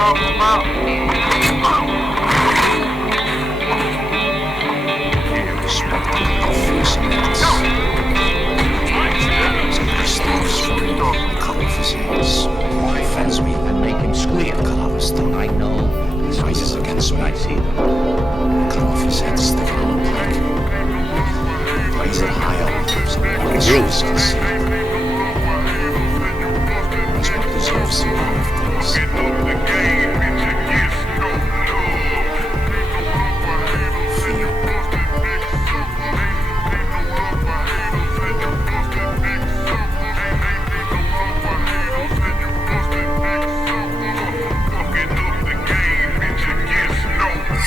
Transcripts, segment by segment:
My friends me and make him squeal. Cut off his tongue, I know. His eyes is against when I see them. Cut off his head, stick it on a plank. Raise it high up, so the Jews can see. That's what deserves a lot of things.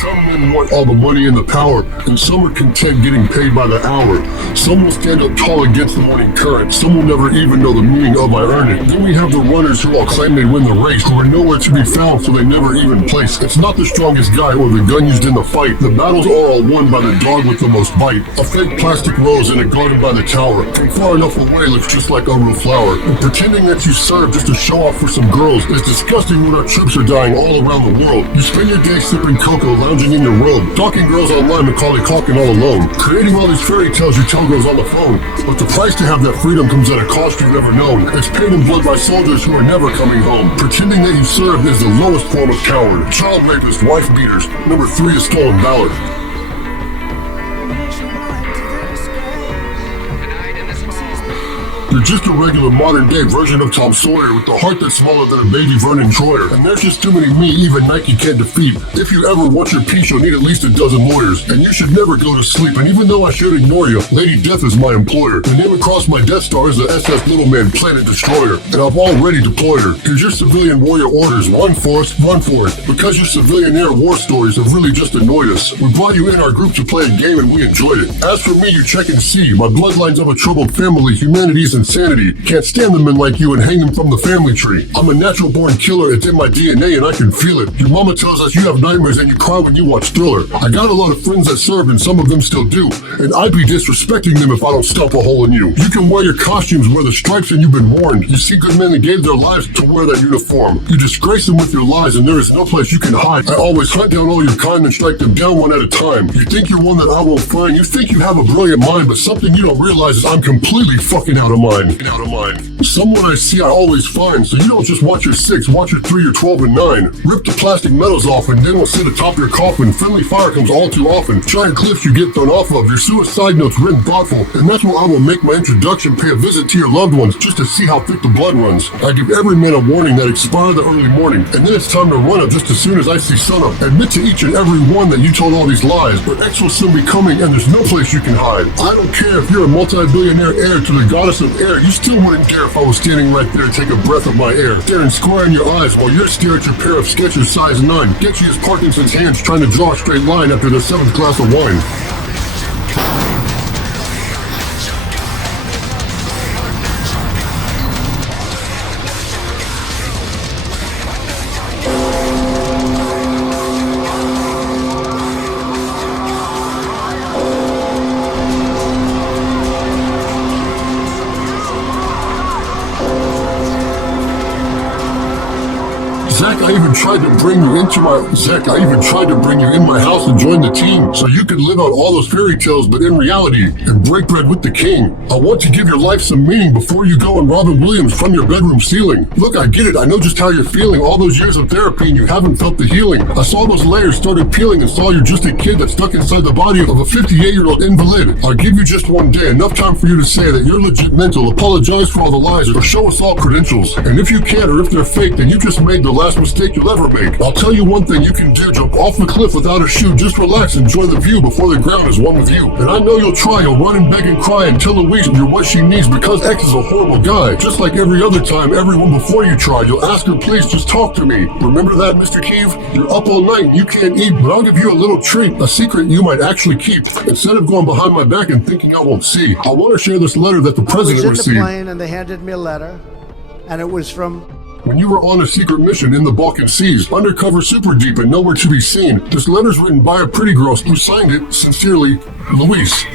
Some men want all the money and the power, and some are content getting paid by the hour. Some will stand up tall against the morning current. Some will never even know the meaning of I earn it. Then we have the runners who all claim they win the race, who are nowhere to be found, so they never even place. It's not the strongest guy or the gun used in the fight. The battles are all won by the dog with the most bite. A fake plastic rose in a garden by the tower. From far enough away looks just like a real flower. And pretending that you serve just to show off for some girls is disgusting when our troops are dying all around the world. You spend your day sipping cocoa, lounging in your robe, talking girls online, Macaulay Culkin all alone, creating all these fairy tales you tell girls on the phone. But the price to have that freedom comes at a cost you've never known. It's paid in blood by soldiers who are never coming home. Pretending that you serve is the lowest form of coward. Child rapists, wife beaters. Number 3 is stolen valor. You're just a regular modern-day version of Tom Sawyer with the heart that's smaller than a baby Vernon Troyer. And there's just too many me even Nike can't defeat. If you ever want your peace, you'll need at least a dozen lawyers. And you should never go to sleep. And even though I should ignore you, Lady Death is my employer. The name across my Death Star is the SS Little Man Planet Destroyer. And I've already deployed her. Here's your civilian warrior orders. Run, Forrest, run for it. Because your civilian air war stories have really just annoyed us. We brought you in our group to play a game and we enjoyed it. As for me, you check and see. My bloodline's of a troubled family, humanity's insanity. Can't stand the men like you and hang them from the family tree. I'm a natural born killer, it's in my DNA and I can feel it. Your mama tells us you have nightmares and you cry when you watch Thriller. I got a lot of friends that served and some of them still do. And I'd be disrespecting them if I don't stump a hole in you. You can wear your costumes, wear the stripes and you've been warned. You see good men that gave their lives to wear that uniform. You disgrace them with your lies and there is no place you can hide. I always hunt down all your kind and strike them down one at a time. You think you're one that I won't find. You think you have a brilliant mind, but something you don't realize is I'm completely fucking out of mind. Someone I see I always find, so you don't just watch your 6, watch your 3, your 12, and 9. Rip the plastic metals off and then we'll sit atop your coffin. Friendly fire comes all too often. Giant cliffs you get thrown off of. Your suicide notes written thoughtful. And that's where I will make my introduction, pay a visit to your loved ones just to see how thick the blood runs. I give every man a warning that expire the early morning. And then it's time to run up just as soon as I see sunup. Admit to each and every one that you told all these lies, but X will soon be coming and there's no place you can hide. I don't care if you're a multi-billionaire heir to the goddess of air, you still wouldn't care if I was standing right there to take a breath of my air, staring square in your eyes while you're staring at your pair of Skechers size 9. Get you as Parkinson's hands trying to draw a straight line after the 7th glass of wine. I even tried to bring you in my house and join the team so you could live out all those fairy tales, but in reality, and break bread with the king. I want to give your life some meaning before you go and Robin Williams from your bedroom ceiling. Look, I get it. I know just how you're feeling. All those years of therapy and you haven't felt the healing. I saw those layers started peeling and saw you're just a kid that's stuck inside the body of a 58-year-old invalid. I'll give you just one day, enough time for you to say that you're legit mental, apologize for all the lies, or show us all credentials. And if you can't, or if they're fake, then you just made the last mistake you'll ever make. I'll tell you one thing you can do, jump off the cliff without a shoe, just relax, enjoy the view before the ground is one with you. And I know you'll try, you'll run and beg and cry and tell Louise you're what she needs because X is a horrible guy. Just like every other time, everyone before you tried, you'll ask her, please just talk to me. Remember that, Mr. Keeve? You're up all night and you can't eat, but I'll give you a little treat, a secret you might actually keep. Instead of going behind my back and thinking I won't see, I want to share this letter that the president received. I was in the plane and they handed me a letter, and it was from when you were on a secret mission in the Balkan Seas, undercover super deep and nowhere to be seen. This letter's written by a pretty girl who signed it, sincerely, Luis.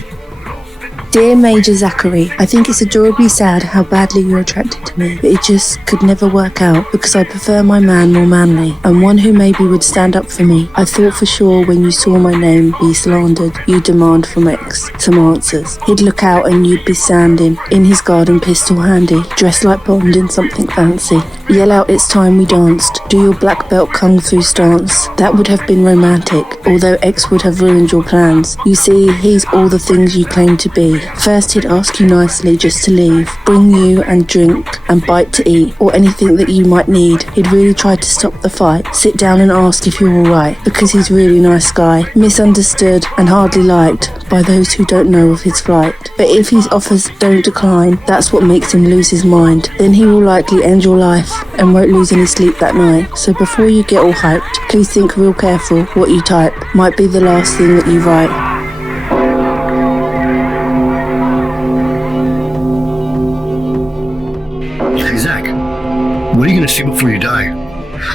Dear Major Zachary, I think it's adorably sad how badly you're attracted to me, but it just could never work out because I prefer my man more manly and one who maybe would stand up for me. I thought for sure when you saw my name be slandered, you'd demand from X some answers. He'd look out and you'd be standing in his garden pistol handy, dressed like Bond in something fancy. Yell out it's time we danced, do your black belt kung fu stance. That would have been romantic, although X would have ruined your plans. You see, he's all the things you claim to be. First he'd ask you nicely just to leave, bring you and drink and bite to eat, or anything that you might need. He'd really try to stop the fight, sit down and ask if you're alright, because he's a really nice guy, misunderstood and hardly liked by those who don't know of his flight. But if his offers don't decline, that's what makes him lose his mind. Then he will likely end your life and won't lose any sleep that night. So before you get all hyped, please think real careful what you type. Might be the last thing that you write. Hey, Zach, what are you going to see before you die?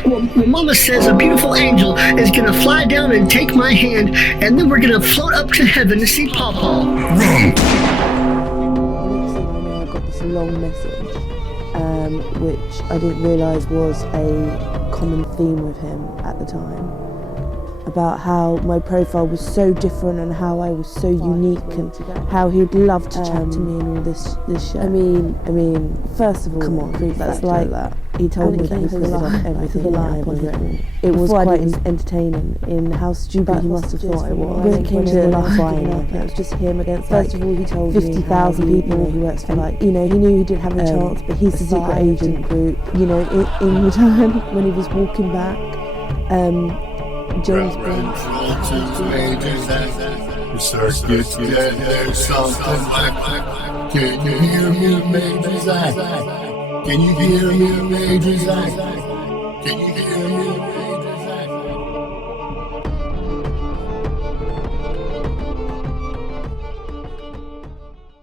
Well, Mama says a beautiful angel is going to fly down and take my hand, and then we're going to float up to heaven to see Pawpaw. Next thing I know, I got this long message, which I didn't realise was a common theme with him at the time, about how my profile was so different and how I was so unique and how he'd love to chat to me and all this shit. I mean, first of all, come on, that's like that. He told me that he put off everything that I had written. It was quite entertaining in how stupid he must have thought it was. When it came to crying, it was just him against, first of all, he told 50,000 people he works for. Like, you know, he knew he didn't have a chance, but he's the secret agent group. You know, in return, when he was walking back, James Bond. Circus, there's something like. Can you hear me, Major Zach? Can you hear me, Major Zach?